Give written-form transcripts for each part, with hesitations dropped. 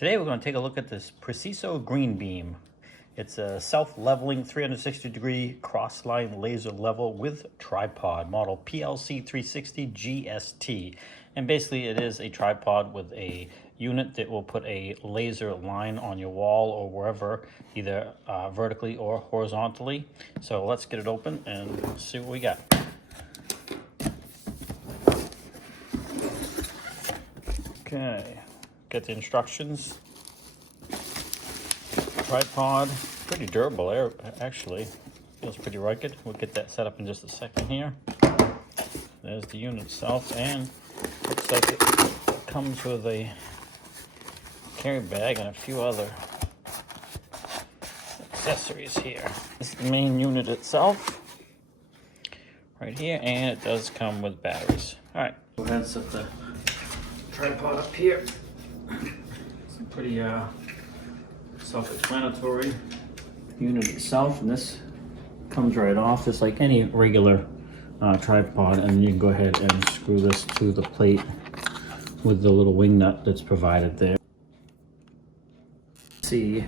Today we're going to take a look at this Preciso Green Beam. It's a self-leveling 360-degree cross-line laser level with tripod, model PLC360 GST. And basically it is a tripod with a unit that will put a laser line on your wall or wherever, either vertically or horizontally. So let's get it open and see what we got. Okay. Get the instructions. Tripod, pretty durable actually. Feels pretty rugged. We'll get that set up in just a second here. There's the unit itself, and looks like it comes with a carry bag and a few other accessories here. This is the main unit itself, right here, and it does come with batteries. All right, go ahead and set the tripod up here. It's pretty self-explanatory unit itself, and this comes right off just like any regular tripod, and you can go ahead and screw this to the plate with the little wing nut that's provided there. See,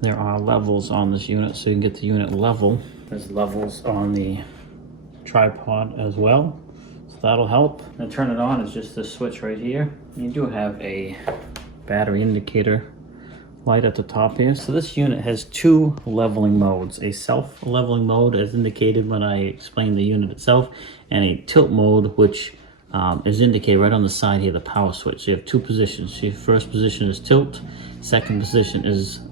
there are levels on this unit, so you can get the unit level. There's levels on the tripod as well, so that'll help. And turn it on is just this switch right here. You do have a battery indicator light at the top here. So this unit has two leveling modes, a self-leveling mode as indicated when I explained the unit itself, and a tilt mode, which is indicated right on the side here, the power switch. So you have two positions. Your first position is tilt, second position is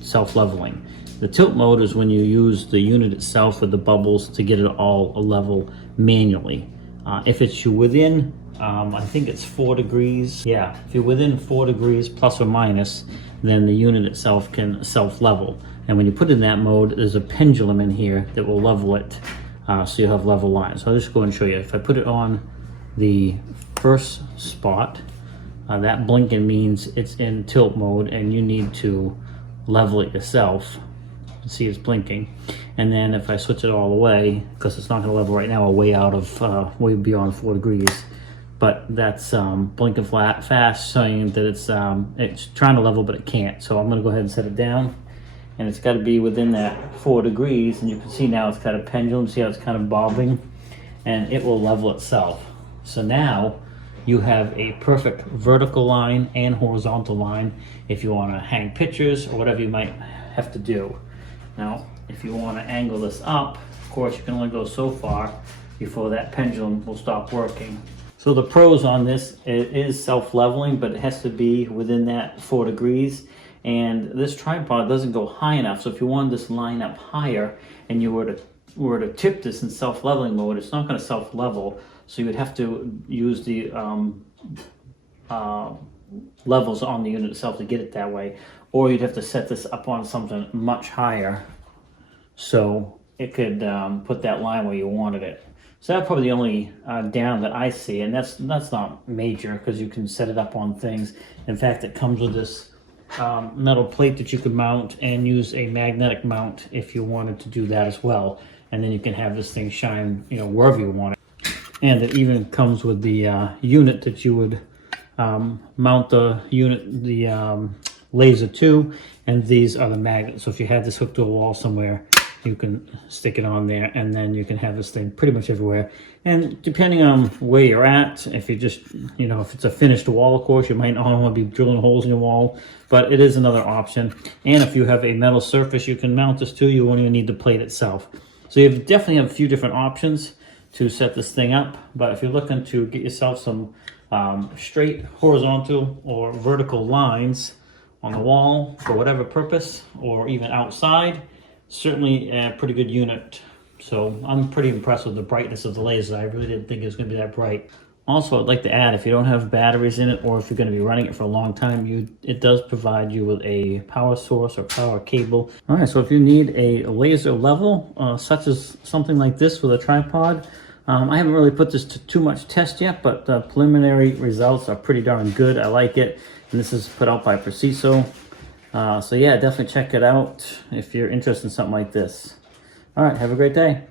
self-leveling. The tilt mode is when you use the unit itself with the bubbles to get it all level manually. If it's within, I think it's 4 degrees. Yeah, if you're within 4 degrees plus or minus, then the unit itself can self-level. And when you put it in that mode, there's a pendulum in here that will level it, so you'll have level lines. So I'll just go and show you. If I put it on the first spot, that blinking means it's in tilt mode and you need to level it yourself. See, it's blinking. And then if I switch it all the way, because it's not going to level right now, way out of way beyond 4 degrees, but that's blinking fast, saying that it's trying to level but it can't. So I'm going to go ahead and set it down, and it's got to be within that 4 degrees, and you can see now it's got a pendulum. See how it's kind of bobbing, and it will level itself. So now you have a perfect vertical line and horizontal line if you want to hang pictures or whatever you might have to do. Now, if you want to angle this up, of course, you can only go so far before that pendulum will stop working. So the pros on this, it is self-leveling, but it has to be within that 4 degrees. And this tripod doesn't go high enough. So if you wanted this line up higher and you were to tip this in self-leveling mode, it's not going to self-level. So you would have to use the levels on the unit itself to get it that way. Or you'd have to set this up on something much higher so it could put that line where you wanted it. So that's probably the only down that I see, and that's not major because you can set it up on things. In fact, it comes with this metal plate that you could mount and use a magnetic mount if you wanted to do that as well. And then you can have this thing shine, wherever you want it. And it even comes with the unit that you would mount the unit, the laser to, and these are the magnets. So if you have this hooked to a wall somewhere, you can stick it on there, and then you can have this thing pretty much everywhere. And depending on where you're at, if you just, if it's a finished wall, of course, you might not want to be drilling holes in your wall, but it is another option. And if you have a metal surface you can mount this to, you won't even need the plate itself. So you definitely have a few different options to set this thing up. But if you're looking to get yourself some straight horizontal or vertical lines on the wall for whatever purpose, or even outside, certainly a pretty good unit. So I'm pretty impressed with the brightness of the laser. I really didn't think it was going to be that bright. Also, I'd like to add, if you don't have batteries in it, or if you're going to be running it for a long time, it does provide you with a power source or power cable. All right, so if you need a laser level, such as something like this with a tripod, I haven't really put this to too much test yet, but the preliminary results are pretty darn good. I like it, and this is put out by Preciso. So yeah, definitely check it out if you're interested in something like this. All right, have a great day.